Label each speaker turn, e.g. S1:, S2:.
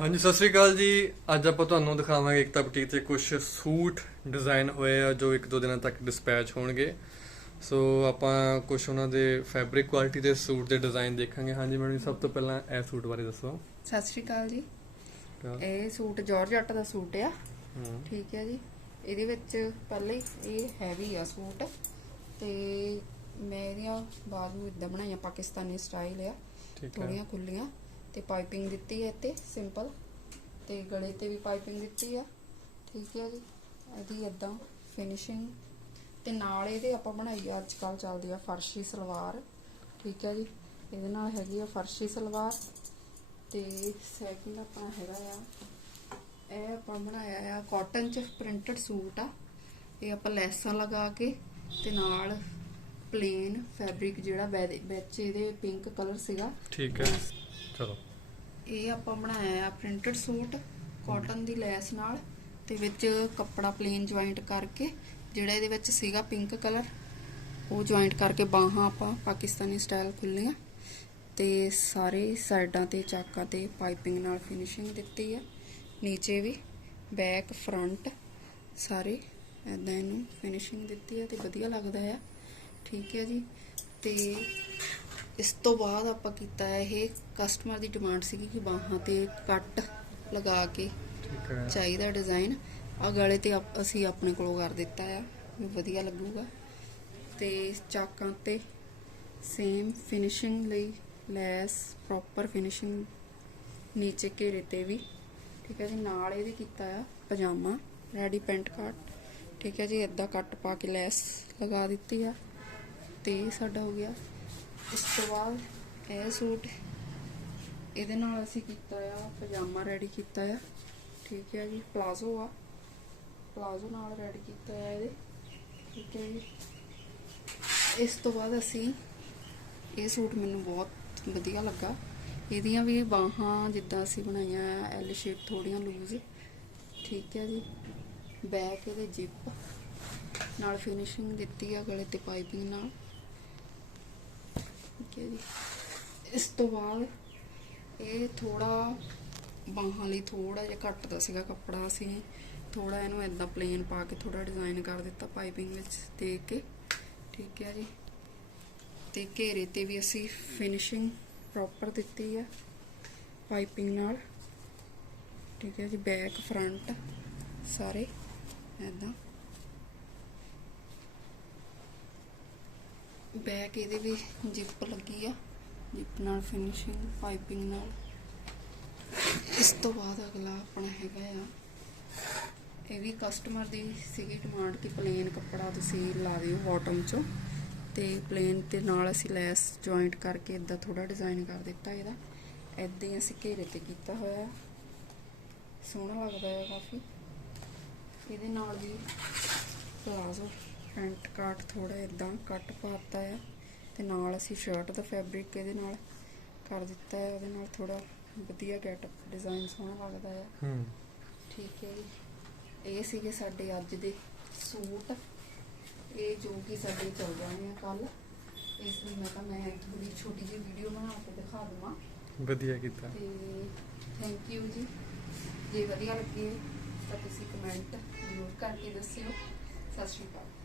S1: ਹਾਂਜੀ ਸਤਿ ਸ੍ਰੀ ਅਕਾਲ ਜੀ। ਅੱਜ ਆਪਾਂ ਤੁਹਾਨੂੰ ਦਿਖਾਵਾਂਗੇ ਇੱਕ ਤਾਂ ਬੁਟੀਕ ਤੇ ਕੁਝ ਸੂਟ ਡਿਜ਼ਾਈਨ ਹੋਏ ਆ ਜੋ ਇੱਕ ਦੋ ਦਿਨਾਂ ਤੱਕ ਡਿਸਪੈਚ ਹੋਣਗੇ। ਸੋ ਆਪਾਂ ਕੁਝ ਉਹਨਾਂ ਦੇ ਫੈਬਰਿਕ ਕੁਆਲਿਟੀ ਦੇ ਸੂਟ ਦੇ ਡਿਜ਼ਾਈਨ ਦੇਖਾਂਗੇ। ਹਾਂਜੀ ਮੈਡਮ ਸਭ ਤੋਂ ਪਹਿਲਾਂ ਇਹ ਸੂਟ ਬਾਰੇ ਦੱਸੋ।
S2: ਸਤਿ ਸ਼੍ਰੀ ਅਕਾਲ ਜੀ। ਇਹ ਸੂਟ ਜਾਰਜਟ ਦਾ ਸੂਟ ਆ। ਠੀਕ ਹੈ ਜੀ। ਇਹਦੇ ਵਿੱਚ ਪਹਿਲੇ ਇਹ ਹੈਵੀ ਆ ਸੂਟ। ਤੇ ਮੈਂ ਇਹਦੀਆਂ ਬਾਜ਼ੂ ਇਦਾਂ ਬਣਾਈਆਂ ਪਾਕਿਸਤਾਨੀ ਸਟਾਈਲ ਆ।
S1: ਠੀਕ ਹੈ
S2: ਥੋੜੀਆਂ ਖੁੱਲੀਆਂ ਤੇ ਪਾਈਪਿੰਗ ਦਿੱਤੀ ਹੈ ਇੱਥੇ ਸਿੰਪਲ ਤੇ ਗਲੇ ਤੇ ਵੀ ਪਾਈਪਿੰਗ ਦਿੱਤੀ ਆ। ਠੀਕ ਹੈ ਜੀ। ਇਹਦੀ ਇਦਾਂ ਫਿਨਿਸ਼ਿੰਗ ਤੇ ਨਾਲ ਇਹਦੇ ਆਪਾਂ ਬਣਾਈ ਆ ਅੱਜ ਕੱਲ ਚੱਲਦੀ ਆ ਫਰਸ਼ੀ ਸਲਵਾਰ। ਠੀਕ ਹੈ ਜੀ। ਇਹਦੇ ਨਾਲ ਹੈਗੀ ਆ ਫਰਸ਼ੀ ਸਲਵਾਰ। ਤੇ ਸੈਕਿੰਡ ਆਪਣਾ ਹੈਗਾ ਆ, ਇਹ ਆਪਾਂ ਬਣਾਇਆ ਆ ਕਾਟਨ ਚ ਪ੍ਰਿੰਟਡ ਸੂਟ ਆ। ਇਹ ਆਪਾਂ ਲੈਸਾਂ ਲਗਾ ਕੇ ਤੇ ਨਾਲ ਪਲੇਨ ਫੈਬਰਿਕ ਜਿਹੜਾ ਵੈ- ਵਿੱਚ ਇਹਦੇ ਪਿੰਕ ਕਲਰ ਸੀਗਾ।
S1: ਠੀਕ ਹੈ। ਚਲੋ।
S2: ਇਹ ਆਪਾਂ ਬਣਾਇਆ ਆ ਪ੍ਰਿੰਟਡ ਸੂਟ ਕਾਟਨ ਦੀ ਲੈਸ ਨਾਲ ਤੇ ਵਿੱਚ ਕੱਪੜਾ ਪਲੇਨ ਜੁਆਇੰਟ ਕਰਕੇ, ਜਿਹੜਾ ਇਹਦੇ ਵਿੱਚ ਸੀਗਾ ਪਿੰਕ ਕਲਰ ਉਹ ਜੁਆਇੰਟ ਕਰਕੇ ਬਾਹਾਂ ਆਪਾਂ ਪਾਕਿਸਤਾਨੀ ਸਟਾਈਲ ਖੁੱਲੀਆਂ ਤੇ ਸਾਰੇ ਸਾਈਡਾਂ ਤੇ ਚਾਕਾਂ ਤੇ ਪਾਈਪਿੰਗ ਨਾਲ ਫਿਨਿਸ਼ਿੰਗ ਦਿੱਤੀ ਆ। ਨੀਚੇ ਵੀ ਬੈਕ ਫਰੰਟ ਸਾਰੇ ਐਦਾਂ ਇਹਨੂੰ ਫਿਨਿਸ਼ਿੰਗ ਦਿੱਤੀ ਆ ਤੇ ਵਧੀਆ ਲੱਗਦਾ ਆ। ਠੀਕ ਹੈ ਜੀ। ਤੇ ਇਸ ਤੋਂ ਬਾਅਦ ਆਪਾਂ ਕੀਤਾ ਇਹ ਕਸਟਮਰ ਦੀ ਡਿਮਾਂਡ ਸੀਗੀ ਕਿ ਬਾਹਾਂ ਤੇ ਕੱਟ ਲਗਾ ਕੇ
S1: ਠੀਕ ਹੈ।
S2: ਚਾਹੀਦਾ ਡਿਜ਼ਾਈਨ ਆ ਗਲੇ ਤੇ ਅਸੀਂ ਆਪਣੇ ਕੋਲੋਂ ਕਰ ਦਿੱਤਾ ਆ ਵਧੀਆ ਲੱਗੂਗਾ। ਤੇ ਚਾਕਾਂ ਤੇ ਸੇਮ ਫਿਨਿਸ਼ਿੰਗ ਲਈ ਲੈਸ ਪ੍ਰੋਪਰ ਫਿਨਿਸ਼ਿੰਗ ਨੀਚੇ ਘੇਰੇ ਤੇ ਵੀ। ਠੀਕ ਹੈ ਜੀ ਨਾਲ ਇਹਦੇ ਕੀਤਾ ਆ ਪਜਾਮਾ ਰੈਡੀ ਪੈਂਟ ਕਾਟ ਠੀਕ ਹੈ ਜੀ ਇਦਾਂ ਕੱਟ ਪਾ ਕੇ ਲੈਸ ਲਗਾ ਦਿੱਤੀ ਆ। ਤੇ ਸਾਡਾ ਹੋ ਗਿਆ ਇਸ ਤੋਂ ਬਾਅਦ ਇਹ ਸੂਟ ਇਹਦੇ ਨਾਲ ਅਸੀਂ ਕੀਤਾ ਆ, ਪਜਾਮਾ ਰੈਡੀ ਕੀਤਾ ਆ। ਠੀਕ ਹੈ ਜੀ ਪਲਾਜ਼ੋ ਆ। ਪਲਾਜ਼ੋ ਨਾਲ ਰੈਡੀ ਕੀਤਾ ਆ ਇਹਦੇ। ਠੀਕ ਹੈ ਜੀ। ਇਸ ਤੋਂ ਬਾਅਦ ਅਸੀਂ ਇਹ ਸੂਟ ਮੈਨੂੰ ਬਹੁਤ ਵਧੀਆ ਲੱਗਾ। ਇਹਦੀਆਂ ਵੀ ਬਾਹਾਂ ਜਿੱਦਾਂ ਅਸੀਂ ਬਣਾਈਆਂ ਆ ਐਲ ਸ਼ੇਪ ਥੋੜੀਆਂ ਲੂਜ਼ ਠੀਕ ਹੈ ਜੀ। ਬੈਕ ਇਹਦੇ ਜਿਪ ਨਾਲ ਫਿਨਿਸ਼ਿੰਗ ਦਿੱਤੀ ਆ ਗਲੇ ਤੇ ਪਾਈਪਿੰਗ ਨਾਲ। ਠੀਕ ਹੈ ਜੀ ਇਸ ਤੋਂ ਬਾਅਦ ਇਹ ਥੋੜਾ ਬਾਹਾਂ ਲਈ ਥੋੜਾ ਜਿਹਾ ਘੱਟ ਦਾ ਸੀਗਾ ਕੱਪੜਾ ਅਸੀਂ। ਥੋੜਾ ਇਹਨੂੰ ਐਦਾਂ ਪਲੇਨ ਪਾ ਕੇ ਥੋੜਾ ਡਿਜ਼ਾਈਨ ਕਰ ਦਿੱਤਾ ਪਾਈਪਿੰਗ ਵਿੱਚ ਦੇ ਕੇ। ਠੀਕ ਹੈ ਜੀ। ਤੇ ਘੇਰੇ ਤੇ ਵੀ ਅਸੀਂ ਫਿਨਿਸ਼ਿੰਗ ਪ੍ਰੋਪਰ ਦਿੱਤੀ ਹੈ ਪਾਈਪਿੰਗ ਨਾਲ। ਠੀਕ ਹੈ ਜੀ ਬੈਕ ਫਰੰਟ ਸਾਰੇ ਐਦਾਂ ਬੈਕ ਇਹਦੇ ਵੀ ਜਿਪ ਲੱਗੀ ਆ, ਜਿਪ ਨਾਲ ਫਿਨਿਸ਼ਿੰਗ ਪਾਈਪਿੰਗ ਨਾਲ। ਇਸ ਤੋਂ ਬਾਅਦ ਅਗਲਾ ਆਪਣਾ ਹੈਗਾ ਆ। ਇਹ ਵੀ ਕਸਟਮਰ ਦੀ ਸੀਗੀ ਡਿਮਾਂਡ ਕਿ ਪਲੇਨ ਕੱਪੜਾ ਤੁਸੀਂ ਲਾ ਦਿਓ ਬਾਟਮ ਚੋਂ। ਤੇ ਪਲੇਨ ਤੇ ਨਾਲ ਅਸੀਂ ਲੈਸ ਜੁਆਇੰਟ ਕਰਕੇ ਇਦਾਂ ਥੋੜਾ ਡਿਜ਼ਾਈਨ ਕਰ ਦਿੱਤਾ ਇਹਦਾ। ਇਦਾਂ ਹੀ ਅਸੀਂ ਘੇਰੇ ਤੇ ਕੀਤਾ ਹੋਇਆ। ਸੋਹਣਾ ਲੱਗਦਾ ਹੈ ਕਾਫੀ। ਇਹਦੇ ਨਾਲ ਵੀ ਪਲਾਜ਼ੋ। ਫਰੰਟ ਕਾਟ ਥੋੜਾ ਇਦਾਂ ਕੱਟ ਪਾਤਾ ਹੈ ਤੇ ਨਾਲ ਅਸੀਂ ਸ਼ਰਟ ਦਾ ਫੈਬਰਿਕ ਇਹਦੇ ਨਾਲ ਕਰ ਦਿੱਤਾ ਹੈ ਉਹਦੇ ਨਾਲ ਥੋੜਾ ਵਧੀਆ ਗੈਟਅਪ ਡਿਜ਼ਾਈਨ ਸੋਹਣਾ ਲੱਗਦਾ ਹੈ
S1: ਹੂੰ।
S2: ਠੀਕ ਹੈ ਜੀ। ਇਹ ਸੀਗੇ ਸਾਡੇ ਅੱਜ ਦੇ ਸੂਟ। ਇਹ ਜੋ ਕਿ ਸਾਡੇ ਚੱਲ ਜਾਣੇ ਆ ਕੱਲ ਇਸ ਲਈ ਮੈਂ ਤਾਂ ਮੈਂ ਥੋੜੀ ਛੋਟੀ ਜਿਹੀ ਵੀਡੀਓ ਬਣਾ ਕੇ ਦਿਖਾ ਦਵਾਂ।
S1: ਵਧੀਆ ਕੀਤਾ।
S2: ਤੇ ਥੈਂਕ ਯੂ ਜੀ। ਜੇ ਵਧੀਆ ਲੱਗੇ ਤਾਂ ਤੁਸੀਂ ਕਮੈਂਟ ਜ਼ਰੂਰ ਕਰਕੇ ਦੱਸਿਓ। ਸਤਿ ਸ਼੍ਰੀ ਅਕਾਲ।